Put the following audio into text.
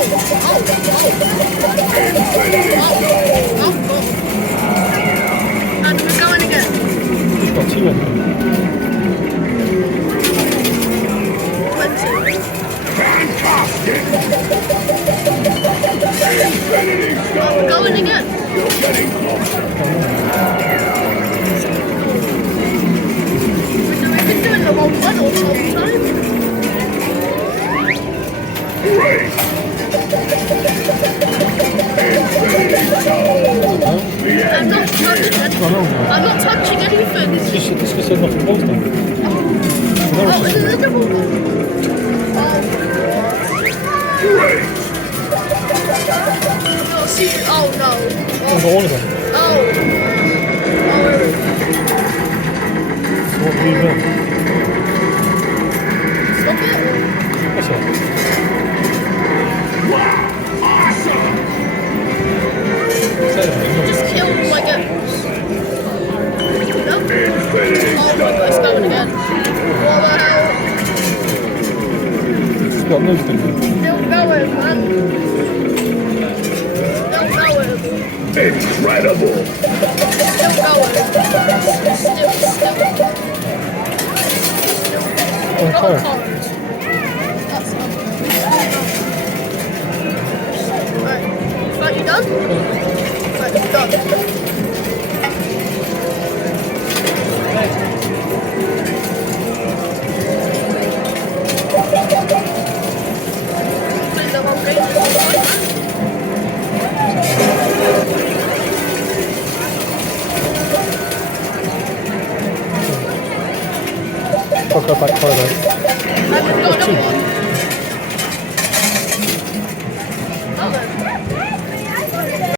And we're going again. He's got 2 in there. 20. Fantastic! Oh, we're going again. You're getting closer. We've been doing the wrong one all the time. Great! I'm not touching anything. I'm not touching anything. It's just because there's nothing close there. Oh, is it the double one? Great! Oh, see. Oh, no. I've got one of them. Oh. So what do you do? Stop it. What's that? Wow! Awesome! What's that? Just kill like it. No? Infinity Oh my god, it's going again. What the hell? It's got no thing there. Still going, man. Still going. Incredible! Still going. Still. Oh, Got a card. card. That's not. Right. Right, you done? Right, you're done. Playing the wrong game. I'll go back further. I haven't got